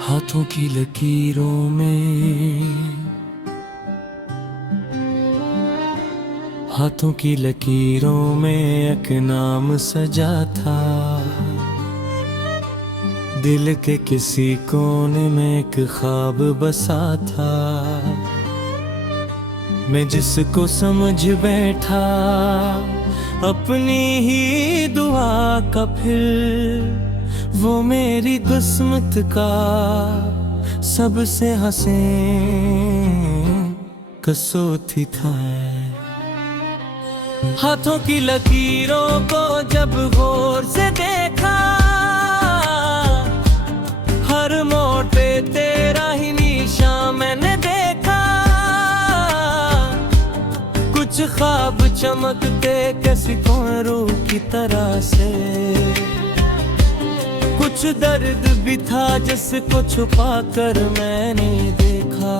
हाथों की लकीरों में, हाथों की लकीरों में एक नाम सजा था। दिल के किसी कोने में एक ख्वाब बसा था। मैं जिसको समझ बैठा अपनी ही दुआ का, फिर वो मेरी किस्मत का सबसे हसीन कसौटी था। हाथों की लकीरों को जब गौर से देखा, हर मोड़ पे तेरा ही निशान मैंने देखा। कुछ ख्वाब चमकते किसी रूह की तरह से, कुछ दर्द भी था जिसको छुपा कर मैंने देखा।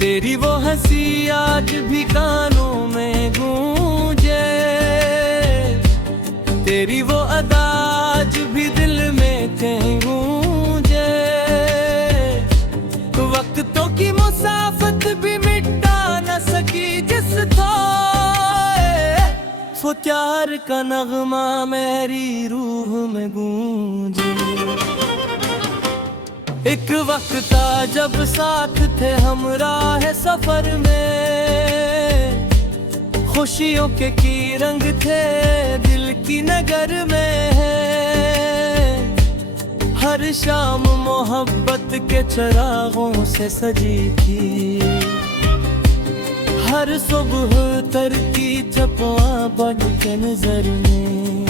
तेरी वो हंसी आज भी कानों में गूंजे, तेरी वो अदा आज भी दिल में कहीं गूंजे। वक्तों की मुसाफत भी मिटा न सकी जिस वो प्यार का नगमा मेरी रूह में गूंजे। एक वक्त था जब साथ थे हमराह सफर में, खुशियों के की रंग थे दिल की नगर में। हर शाम मोहब्बत के चिरागों से सजी थी, हर सुबह तरकी चपवा बन के नजर में।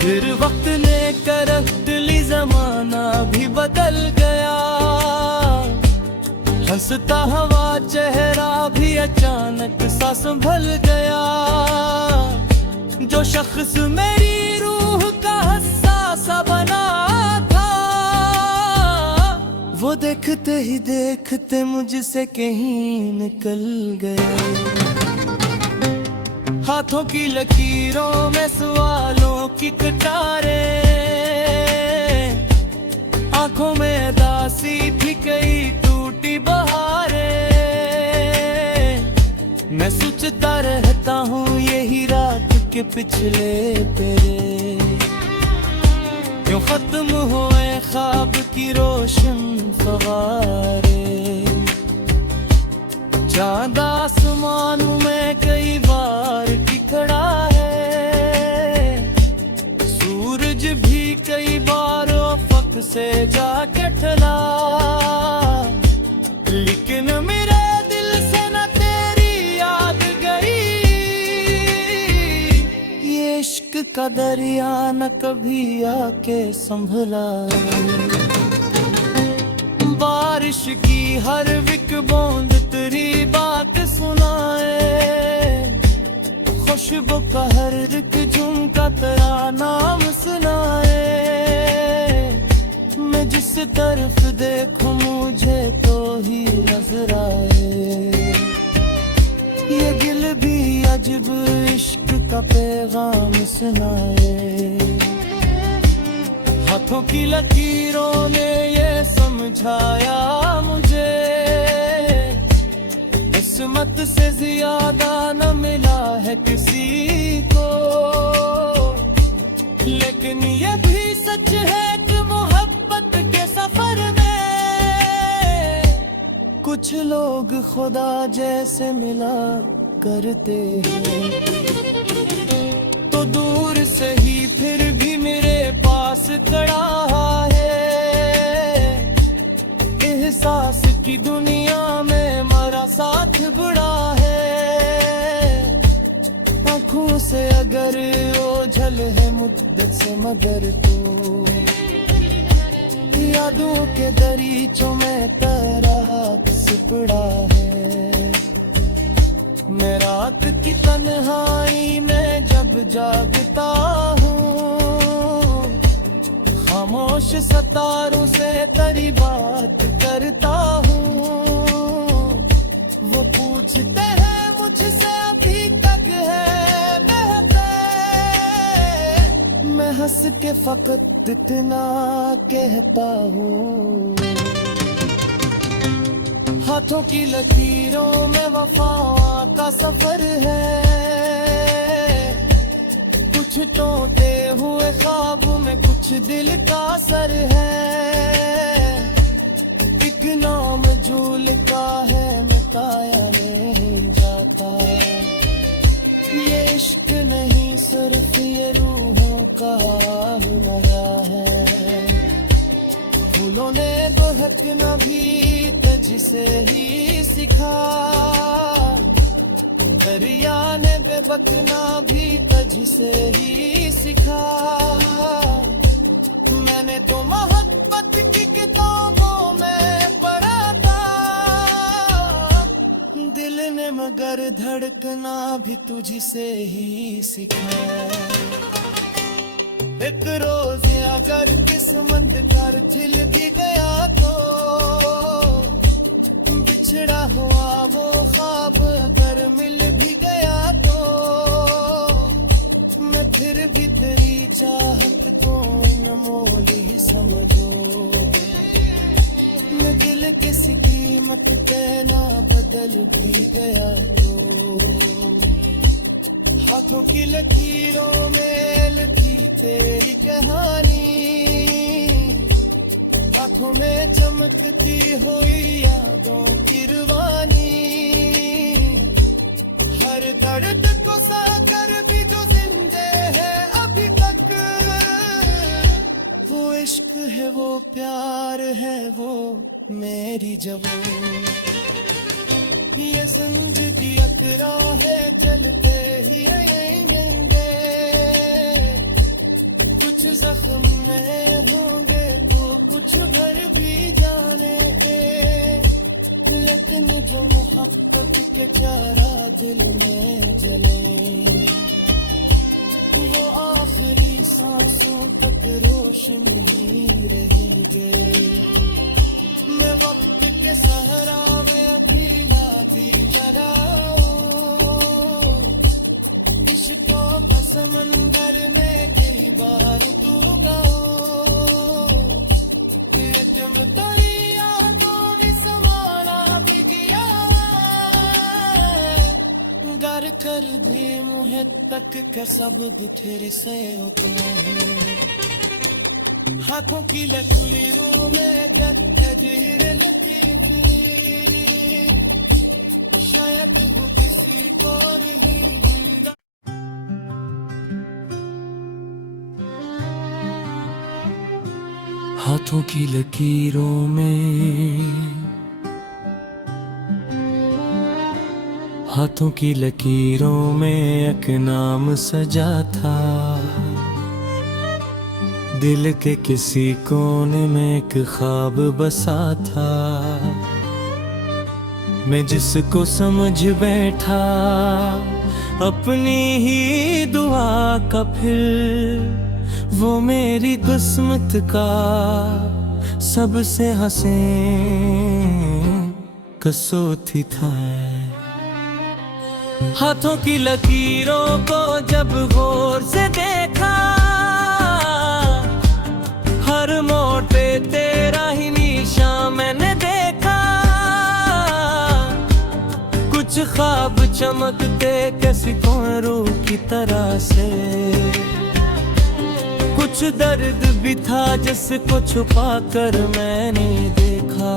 फिर वक्त ने करवट ली, जमाना भी बदल गया। हंसता हवा चेहरा भी अचानक सा संभल गया। जो शख्स मेरी रूह का हसासा बना था, वो देखते ही देखते मुझसे कहीं निकल गया। हाथों की लकीरों में सवालों की कटारें, आंखों में दासी भी कई टूटी बहारें। मैं सोचता रहता हूँ यही रात के पिछले तेरे, क्यों खत्म हुए ख्वाब की रोशन फवारे। चांद आसमान में कई बार खड़ा है, सूरज भी कई बार अफक से जाके ढला। लेकिन मेरे दिल से न तेरी याद गई, ये इश्क का दरिया न कभी आके संभला। बारिश की हर विक बूंद तेरी बात सुनाए, खुशबू का हर रिक झुमका तेरा नाम सुनाए। मैं जिस तरफ देखूं मुझे तो ही नजर आए, ये दिल भी अजब इश्क का पैगाम सुनाए। हाथों की लकीरों ने ये समझाया मुझे, किस्मत से ज्यादा न मिला है किसी को। लेकिन ये भी सच है कि मोहब्बत के सफर में कुछ लोग खुदा जैसे मिला करते हैं। तो दूर से ही फिर भी मेरे पास खड़ा है, एहसास की दुनिया में मेरा साथ बड़ा है। आँखों से अगर ओझल है मुद्दत से मगर तो, यादों के दरीचों में तराक्स पड़ा है। मैं रात की तन्हाई में जब जागता हूँ, खामोश सितारों से तेरी बात करता हूँ। वो पूछते हैं मुझसे अभी तक है महके, मैं हंस के फकत इतना कहता हूँ, हाथों की लकीरों में वफा का सफर है। कुछ टूटे हुए ख्वाब में कुछ दिल का असर है। एक नाम झूल का है मिटाया नहीं जाता, ये इश्क नहीं सिर्फ ये रूहों का हुनर है। फूलों ने बहकना भी तुझसे ही सिखा, दरिया ने बेबकना भी तुझसे ही सिखा। मैंने तो मोहब्बत की किताबों में पढ़ा था, दिल ने मगर धड़कना भी तुझसे ही सीखा। एक रोज अगर किस्मत कर खिल भी गया तो, बिछड़ा हुआ वो ख्वाब अगर मिल भी गया तो, मैं फिर भी तेरी चाहत को अनमोल ही समझो। मैं दिल किसी कीमत पे ना बदल भी गया तो, हाथों की लकीरों में लिखी तेरी कहानी, आंखों में चमकती हुई यादों की रवानी। हर दर्द को सहकर भी जो जिंदे है अभी तक, वो इश्क है वो प्यार है वो मेरी जवानी। ये जिंदगी अतरा है चलते ही आएंगे, कुछ जख्म नए होंगे तो कुछ भर भी जाने। लेकिन जो मोहब्बत के चारा दिल में जले, वो आखिरी सांसों तक रोशन ही रहेंगे। मैं वक्त के सहरा में अभी लाती कराऊं, इश्कों का समंदर में कई बार तू गाओ। जब तेरी यादों में समाना भी गया, गर कर भी मुझे तक के सब फिर से उतरूं। हाथों की लकीरों में क्या तजहीर लगी थी, शायद वो किसी को नहीं भूला। हाथों की लकीरों में, हाथों की लकीरों में एक नाम सजा था, दिल के किसी कोने में एक ख्वाब बसा था। मैं जिसको समझ बैठा अपनी ही दुआ का, फिर वो मेरी किस्मत का सबसे हसीन कसौटी था। हाथों की लकीरों को जब गौर से देखा, हर मोटे तेरा ही निशान मैंने देखा। कुछ ख्वाब चमकते किसी रूह की तरह से, कुछ दर्द भी था जिसको छुपा कर मैंने देखा।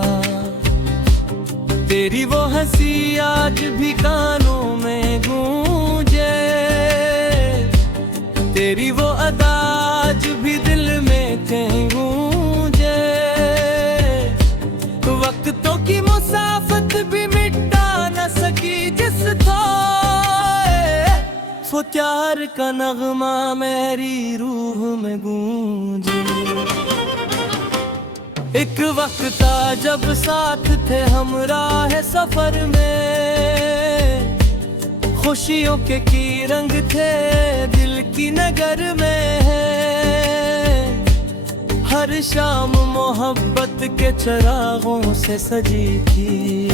तेरी वो हंसी आज भी कानों में गूंजे, तेरी वो अदा आज भी दिल में कहीं गूंजे। वक्तों की मुसाफत भी मिटा न सकी जिस थोए, वो प्यार का नगमा मेरी रूह में गूंजे। एक वक्त था जब साथ थे हमराह सफर में, खुशियों के की रंग थे दिल की नगर में। हर शाम मोहब्बत के चिरागों से सजी थी,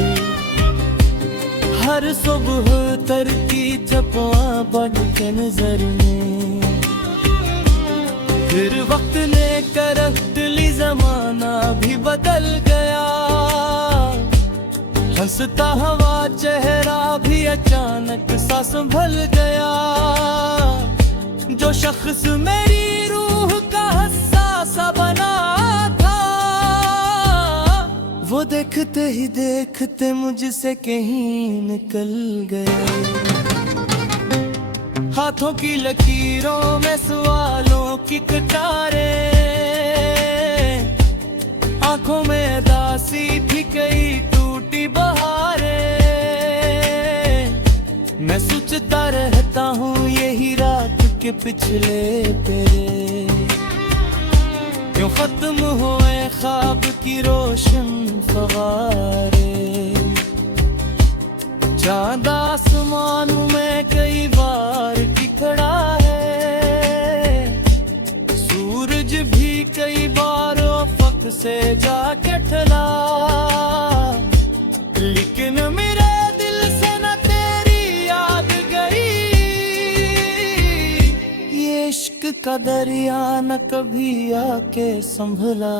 हर सुबह तरकी चपवा बन के नजर में। फिर वक्त ने करवट ली, जमाना भी बदल गया। हंसता हवा चेहरा भी अचानक सा संभल गया। जो शख्स मेरी रूह का हसासा बना था, वो देखते ही देखते मुझसे कहीं निकल गया। हाथों की लकीरों में सवालों की कतारें, आंखों में दासी थी कई टूटी बहारें। मैं सोचता रहता हूँ यही रात के पिछले तेरे, क्यों खत्म हुए ख्वाब की रोशन फवारे। चांद आसमान में कई बार खड़ा है, सूरज भी कई बार अफक से जाके ढला। लेकिन मेरे दिल से न तेरी याद गई, ये इश्क का दरिया न कभी आके संभला।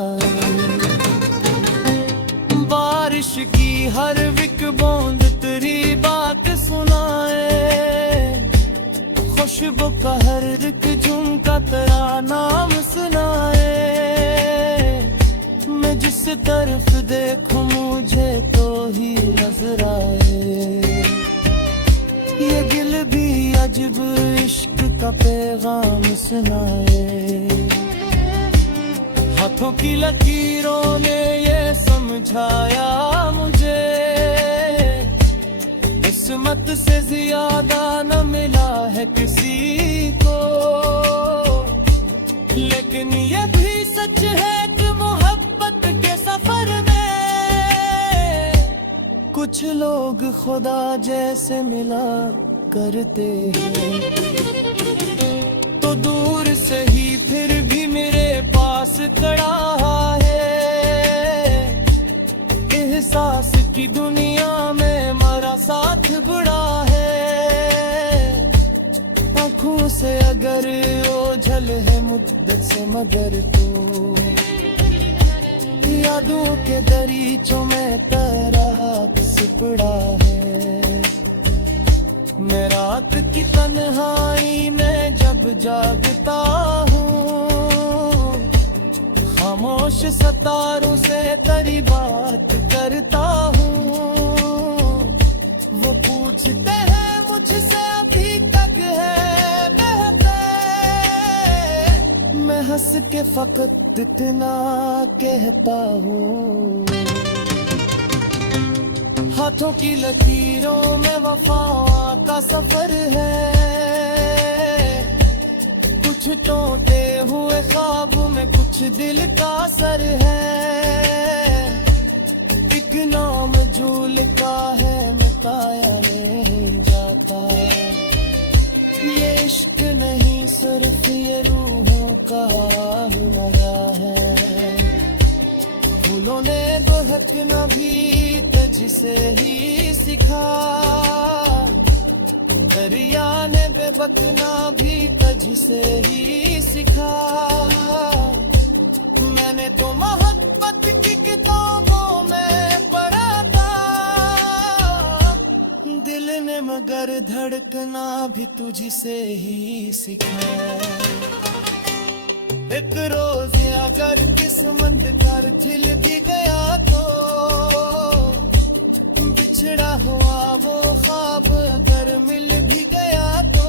बारिश की हर विक बूंद तेरी बात सुनाए, खुशबू का हर एक झुमका तेरा नाम सुनाए। मैं जिस तरफ देखूं मुझे तो ही नजर आए, ये दिल भी अजब इश्क का पैगाम सुनाए। हाथों की लकीरों ने ये समझाया मुझे, किस्मत से ज्यादा न मिला है किसी को। लेकिन ये भी सच है कि मोहब्बत के सफर में कुछ लोग खुदा जैसे मिला करते हैं। तो दूर से ही फिर भी मेरे पास खड़ा है, एहसास की दुनिया में मेरा साथ बड़ा है। आँखों से अगर ओझल है मुद्दत से मगर तो, यादों के दरीचों में तराक्स पड़ा है। मैं रात की तन्हाई में जब जागता हूँ, खामोश सितारों से तेरी बात करता हूँ। वो पूछते हैं मुझसे अभी तक है महके, मैं हंस के फकत इतना कहता हूँ। हाथों की लकीरों में वफा का सफर है, कुछ टूटे हुए ख्वाब में कुछ दिल का असर है। एक नाम झूल का है मिटाया नहीं जाता, ये इश्क नहीं सिर्फ ये रूहों का हुनरा है। फूलों ने बहकना भी तुझसे ही सीखा, दरिया ने बेबकना भी तुझसे ही सीखा। मैंने तो मोहब्बत की किताबों में पढ़ा था, दिल ने मगर धड़कना भी तुझसे ही सीखा। एक रोज अगर किस्मत कर खिल भी गया तो, बिछड़ा हुआ वो ख्वाब अगर मिल भी गया तो,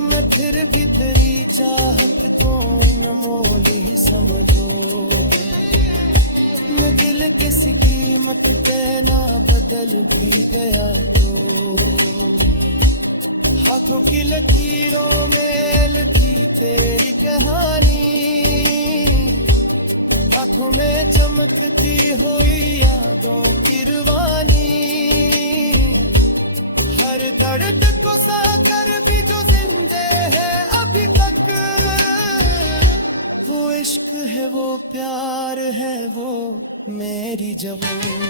मैं फिर भी तेरी चाहत को अनमोल ही समझो। मैं दिल किसी कीमत पे ना बदल भी गया तो, हाथों की लकीरों में लिखी तेरी कहानी, आंखों में चमकती हुई यादों की रवानी। हर दर्द को सहकर भी जो जिंदे है अभी तक, वो इश्क है वो प्यार है वो मेरी जवानी।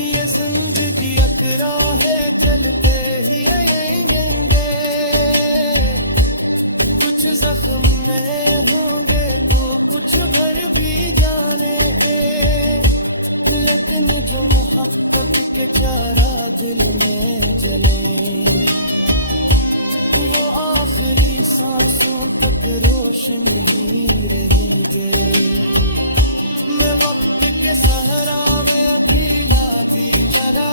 ये जिंदगी अकरा है चलते ही आएंगे, सपने होंगे तो कुछ भर भी जाने लेकिन जो मोहब्बत के चारा दिल में जले वो आखिरी सांसों तक रोशन ही रहेंगे। मैं वक्त के सहरा में अभी लाती जरा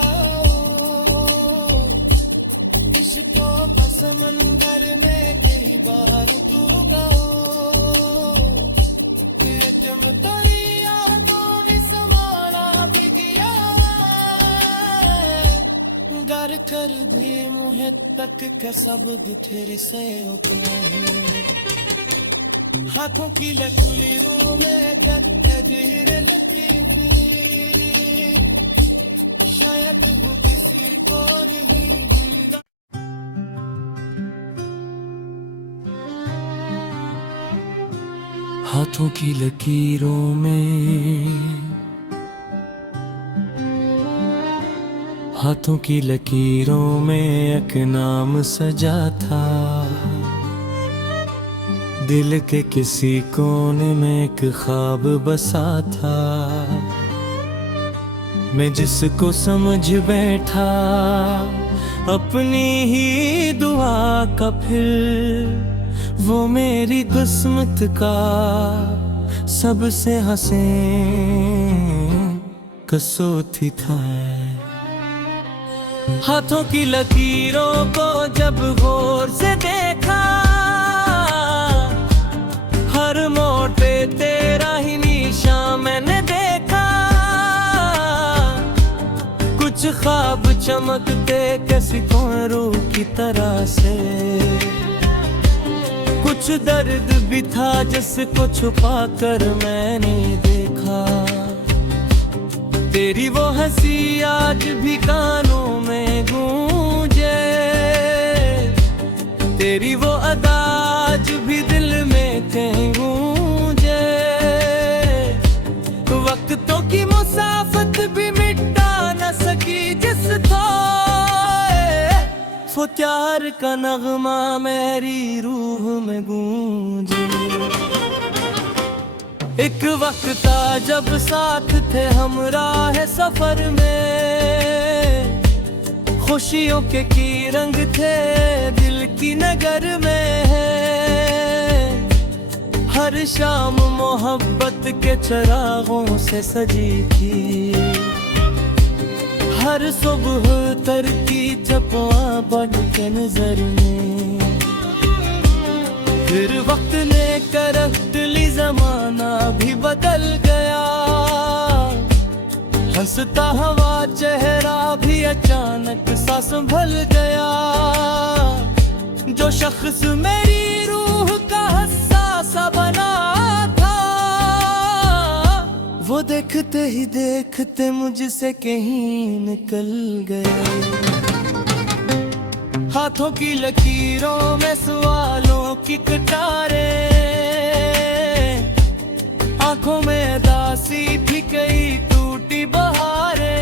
इश्कों का समंदर में कई बार डूबा तुम तेरी यादों ने समाना भी गया गर कर दे मुझे तक का शब्द तेरे से हाथों की लकीरों में तकदीर लिखी थी शायद वो किसी और ही हाथों की लकीरों में हाथों की लकीरों में एक नाम सजा था दिल के किसी कोने में एक ख्वाब बसा था मैं जिसको समझ बैठा अपनी ही दुआ का फिर वो मेरी किस्मत का सबसे हसीन कसौटी था। हाथों की लकीरों को जब गौर से देखा हर मोड़ पे तेरा ही निशान मैंने देखा कुछ ख्वाब चमकते किसी रूह की तरह से कुछ दर्द भी था जिसको छुपा कर मैंने देखा तेरी वो हंसी आज भी कानों में गूंजे तेरी वो अदा आज भी दिल में कहीं गूंजे वक्तों की मुसाफत भी मिटा न सकी जिस वो प्यार का नगमा मेरी रूह में गूंजे एक वक्त था जब साथ थे हमराह सफर में खुशियों के की रंग थे दिल की नगर में हर शाम मोहब्बत के चिरागों से सजी थी हर सुबह तरकी चपवा बढ़ के नजर में फिर वक्त ने करफ्ट ली जमाना भी बदल गया हंसता हवा चेहरा भी अचानक सा संभल गया जो शख्स मेरी रूह का हसासा बना था वो देखते ही देखते मुझसे कहीं निकल गया हाथों की लकीरों में सवालों की कटारे आंखों में दासी भी कई टूटी बहारें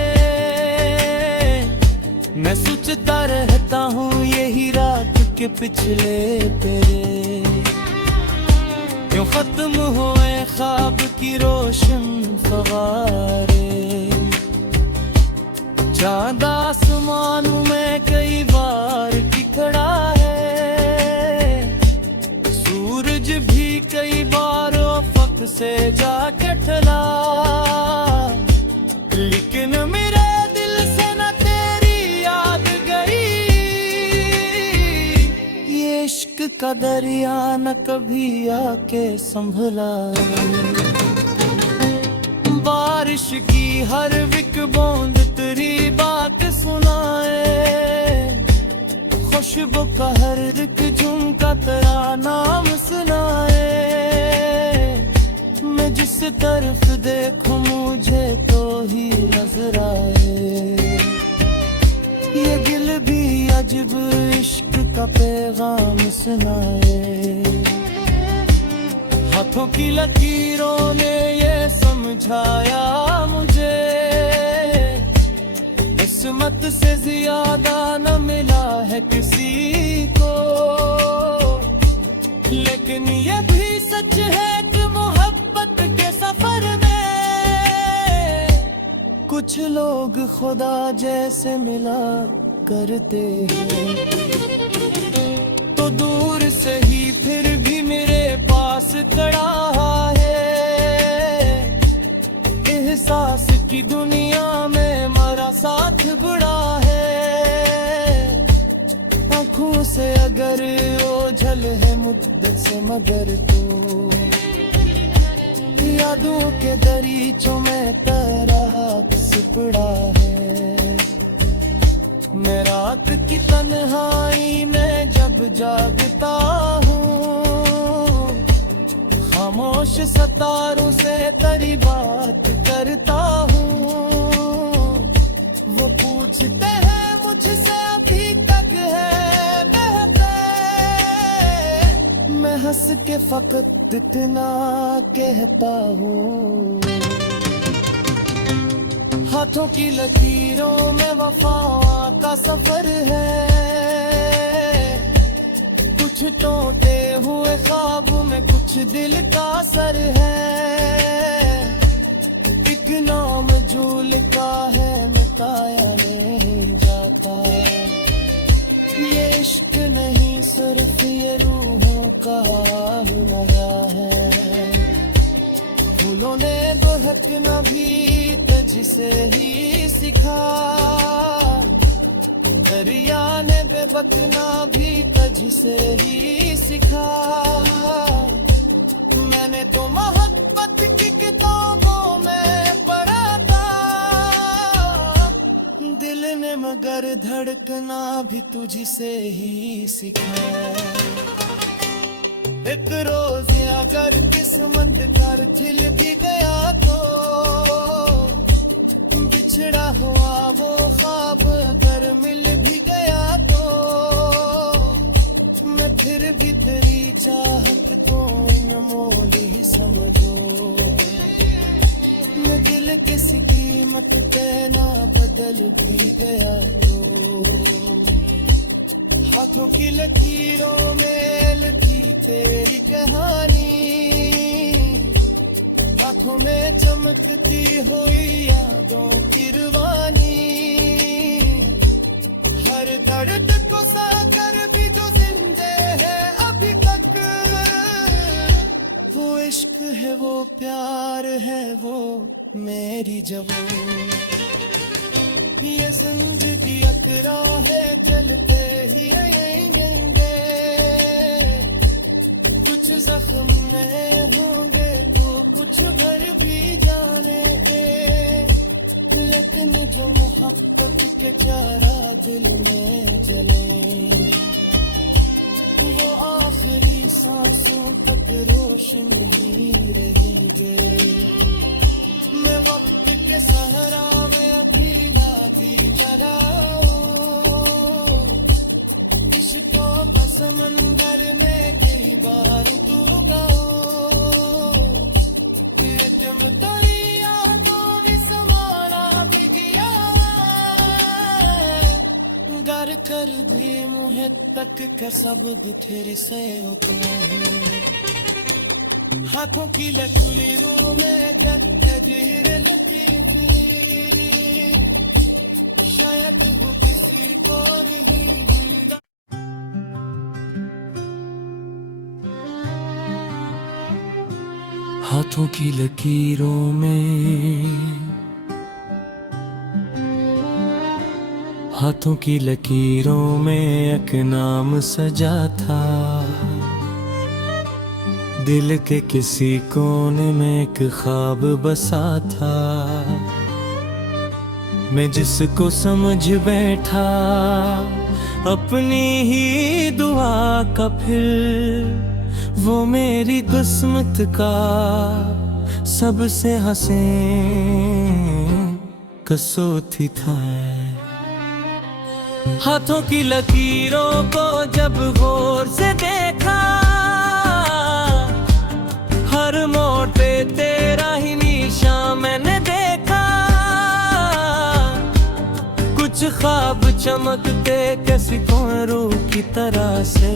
मैं सोचता रहता हूँ यही रात के पिछले तेरे क्यों खत्म हुए ख्वाब की रोशन फवारे चांद आसमान में कई बार खड़ा है सूरज भी कई बार फक से जाके ढला लेकिन मेरे दिल से न तेरी याद गई ये इश्क का दरिया न कभी आके संभला बारिश की हर विक बूंद तेरी बात सुनाए खुशबू का हर एक झुमका तेरा नाम सुनाए मैं जिस तरफ देखूं मुझे तो ही नजर आए ये दिल भी अजब इश्क का पैगाम सुनाए हाथों की लकीरों ने ये समझाया मुझे किस्मत से ज्यादा न मिला है किसी को लेकिन ये कुछ लोग खुदा जैसे मिला करते हैं, तो दूर से ही फिर भी मेरे पास खड़ा है। एहसास की दुनिया में मेरा साथ बड़ा है। आँखों से अगर ओझल है मुद्दत से मगर तू यादों के दरीचों में तराक्स पड़ा है। मैं रात की तन्हाई में जब जागता हूँ, खामोश सितारों से तेरी बात करता हूँ। वो पूछते हैं मुझसे अभी तक है महके, मैं हंस के फकत इतना कहता हूँ। हाथों की लकीरों में वफा का सफर है, कुछ टूटे हुए ख्वाब में कुछ दिल का असर है। एक नाम झूल का है मिटाया नहीं जाता, ये इश्क नहीं सिर्फ ये रूहों का हुनरा है। फूलों ने बहकना भी तुझसे ही सीखा, दरिया ने बेबकना भी तुझसे ही सीखा। मैंने तो मोहब्बत की किताबों में पढ़ा था, दिल ने मगर धड़कना भी तुझसे ही सीखा। एक रोज अगर किस्मत कर खिल भी गया तो, बिछड़ा हुआ वो ख्वाब अगर मिल भी गया तो, मैं फिर भी तेरी चाहत को अनमोल ही समझूं। मैं दिल किसी कीमत पे ना बदल भी गया तो, हाथों की लकीरों में लिखी तेरी कहानी, आँखों में चमकती हुई यादों की रवानी। हर दर्द को सहकर भी जो जिंदे है अभी तक, वो इश्क है वो प्यार है वो मेरी जवानी। ये जिंदगी अतरा है चलते ही आएंगे, कुछ जख्म नए होंगे तो कुछ भर भी जाने दे। लेकिन जो मोहब्बत के चारा दिल में जले, वो आखिरी सांसों तक रोशन ही रहेंगे। मैं वक्त के सहरा में अभी लाती जलाऊं, इश्कों का समंदर में कई बार तू गाऊं। तुम तेरी यादों ने समाना भी गया, गर कर भी मुझे तक का शब्द फिर से उठाऊं। हाथों की लकीरों में तकदीर लिखी थी, शायद वो किसी को ही हाथों की लकीरों में, हाथों की लकीरों में एक नाम सजा था। दिल के किसी कोने में एक ख्वाब बसा था। मैं जिसको समझ बैठा अपनी ही दुआ का, फिर वो मेरी किस्मत का सबसे हसीन कसौटी था। हाथों की लकीरों को जब गौर से देखा, हर मोड़ पे तेरा ही निशान मैंने देखा। कुछ ख्वाब चमकते किसी रूह की तरह से,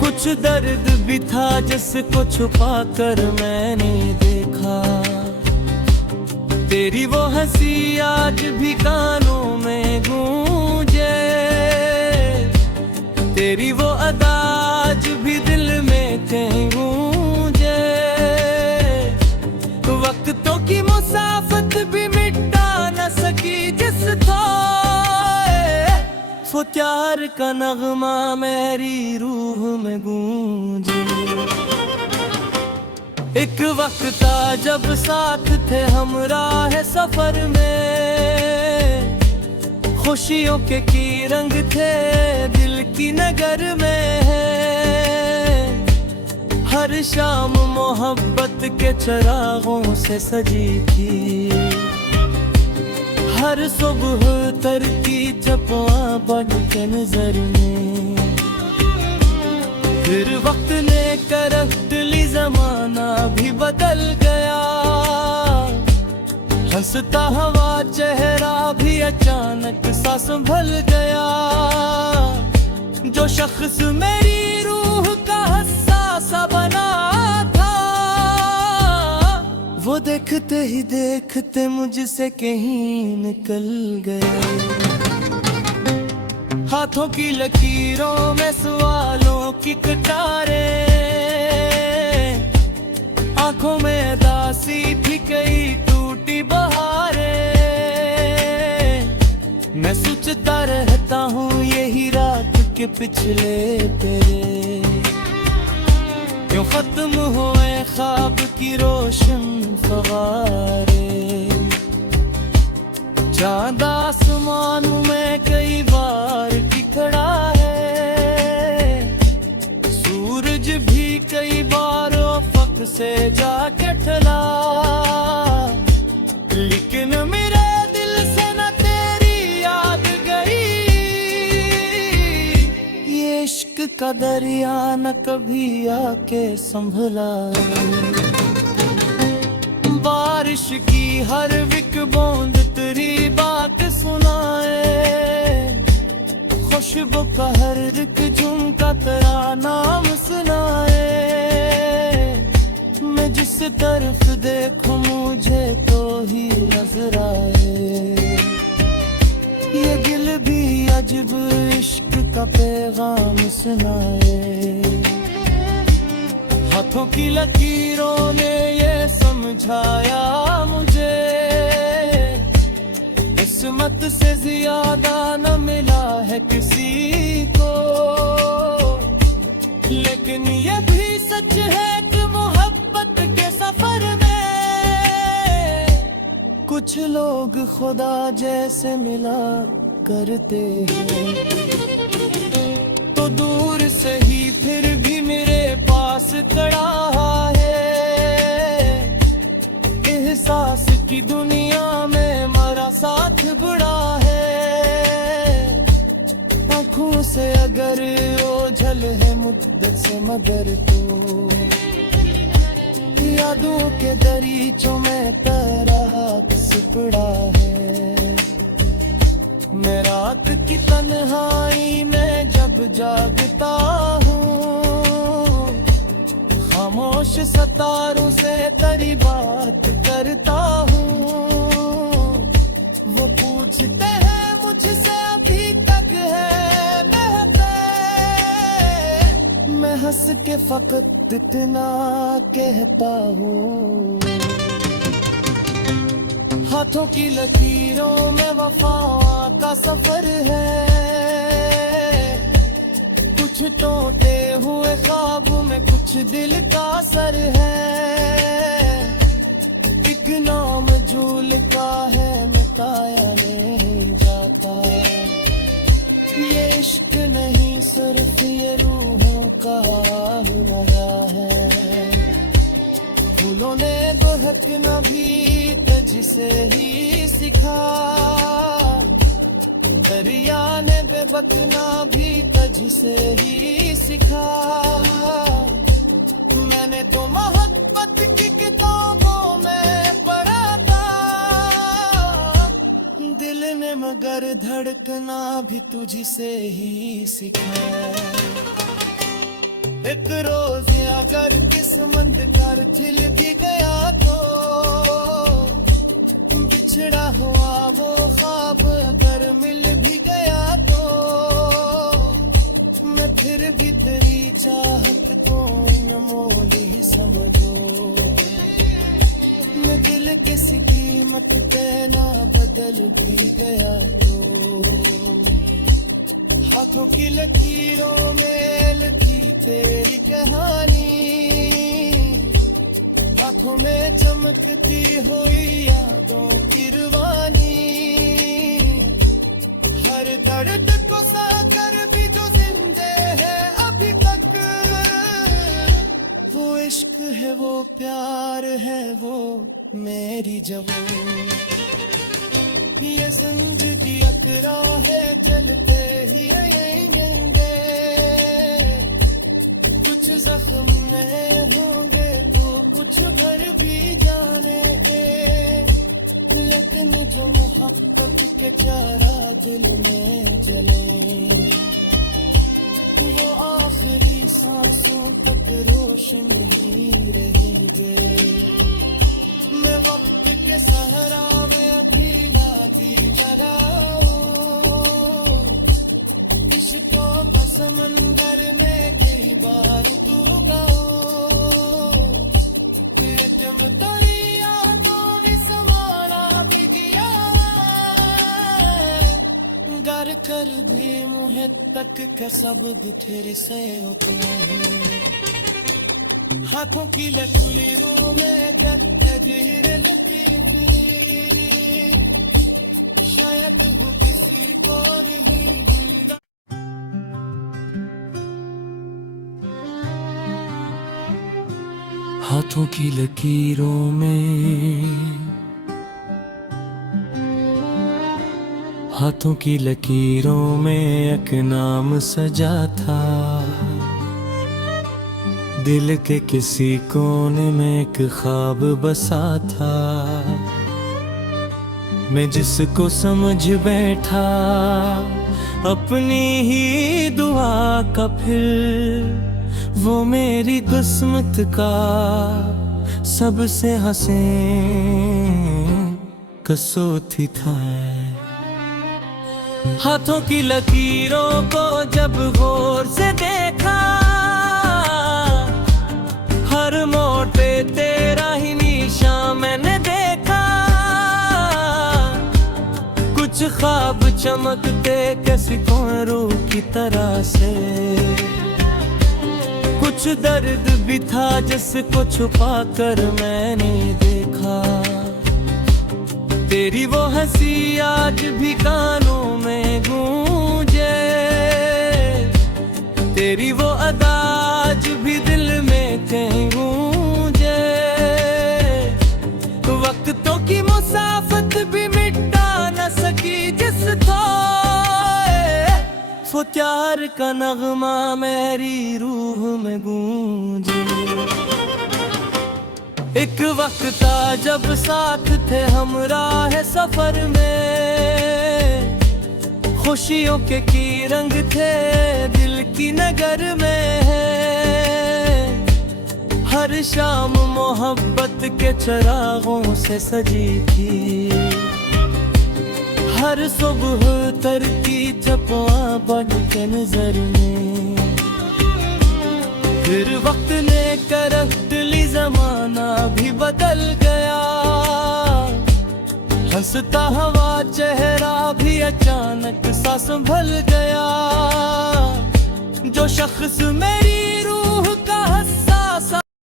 कुछ दर्द भी था जिसको छुपा कर मैंने देखा। तेरी वो हंसी आज भी कानों में गूंजे, तेरी वो अदा आज भी दिल में कहीं गूंजे। वक्तों की मुसाफत भी मिटा न सकी जिस थाए, वो प्यार का नगमा मेरी रूह में गूंजे। एक वक्त था जब साथ थे हमराह सफर में, खुशियों के की रंग थे दिल की नगर में। हर शाम मोहब्बत के चिरागों से सजी थी, हर सुबह तरकी चपवा बढ़ के नजर में। फिर वक्त ने करवट ली, जमाना भी बदल गया, हंसता हवा चेहरा भी अचानक सा संभल गया। जो शख्स मेरी रूह का हसासा बना था, वो देखते ही देखते मुझसे कहीं निकल गया। हाथों की लकीरों में सवालों की कतारें, आंखों में दासी भी कई टूटी बहारें। मैं सोचता रहता हूँ यही रात के पिछले तेरे, क्यों खत्म हुए ख्वाब की रोशन फवारे। चांद आसमान में कई बार खड़ा है, सूरज भी कई बार उफ़क़ से जाके ढला। लेकिन मेरे दिल से न तेरी याद गई, ये इश्क का दरिया न कभी आके संभला। बारिश की हर विक बूंद तेरी बात सुनाए, खुशबू का हर एक झुमका तेरा नाम सुनाए। मैं जिस तरफ देखूं मुझे तो ही नजर आए, ये दिल भी अजब इश्क का पैगाम सुनाए। हाथों की लकीरों ने ये समझाया मुझे, किस्मत से ज्यादा न मिला है किसी को। लेकिन ये भी सच है कि मोहब्बत के सफर में कुछ लोग खुदा जैसे मिला करते हैं। तो दूर से ही फिर भी मेरे पास खड़ा है, एहसास की दुनिया में मेरा साथ बड़ा है। आँखों से अगर ओझल है मुद्दत से मगर तो, यादों के दरीचों में तरक्स पड़ा है। मैं रात की तन्हाई में जब जागता हूँ, खामोश सितारों से तेरी बात करता हूँ। वो पूछते हैं मुझसे अभी तक है महते, मैं हंस के फकत इतना कहता हूँ। हाथों की लकीरों में वफा का सफर है, कुछ टूटे हुए ख्वाब में कुछ दिल का असर है। एक नाम झूल का है मिटाया नहीं जाता, ये इश्क नहीं सिर्फ ये रूहों का हुनरा है। फूलों ने बहकना भी तुझसे ही सीखा, दरिया ने बेबकना भी तुझसे ही सीखा। मैंने तो मोहब्बत की किताबों में पढ़ा था, दिल ने मगर धड़कना भी तुझसे ही सीखा। एक रोज अगर किस्मत कर खिल भी गया तो बिछड़ा हुआ वो ख्वाब अगर मिल भी गया तो मैं फिर भी तेरी चाहत को अनमोल ही समझो। मैं दिल किसी कीमत पे ना बदल भी गया तो हाथों की लकीरों में लिखी तेरी कहानी, आंखों में चमकती हुई यादों की रवानी। हर दर्द को साकर भी जो जिंदे है अभी तक, वो इश्क है वो प्यार है वो मेरी जवानी। ये जिंदगी अतरा है चलते ही रहेंगे, कुछ जख्म नए होंगे तो कुछ भर भी जाने दे। लेकिन जो मोहब्बत के चारा दिल में जले, वो आखिरी सांसों तक रोशन ही रहेंगे। मैं वक्त के सहरा में अभी लाती जराऊं, इश्कों का समंदर में कई बार तू गाओ। जब दरिया तो भी समाना भी गया, गर कर भी मुझे तक का शब्द फिर से उठाऊं। हाथों की लकीरों में तकदीर लिखी थी, शायद वो किसी और ही जिंदा। हाथों की लकीरों में, हाथों की लकीरों में एक नाम सजा था। दिल के किसी कोने में एक ख्वाब बसा था। मैं जिसको समझ बैठा अपनी ही दुआ का, फिर वो मेरी किस्मत का सबसे हसीन कसौटी था। हाथों की लकीरों को जब गौर से देखा, हर मोड़ पे तेरा ही निशान मैंने देखा। कुछ ख्वाब चमकते किसी रूह की तरह से, कुछ दर्द भी था जिसको छुपा कर मैंने देखा। तेरी वो हंसी आज भी कानों में गूंजे, तेरी वो अदा आज भी दिल में कहीं गूंजे। वक्तों की मुसाफत भी मिटा न सकी जिस वो प्यार का नगमा मेरी रूह में गूंजे। एक वक्त था जब साथ थे हमराह सफर में, खुशियों के की रंग थे दिल की नगर में। हर शाम मोहब्बत के चिरागों से सजी थी, हर सुबह तरकी चपवा बन के नजर में। फिर वक्त ने करफ्ट ली, जमाना भी बदल गया। हंसता हवा चेहरा भी अचानक सा संभल गया। जो शख्स में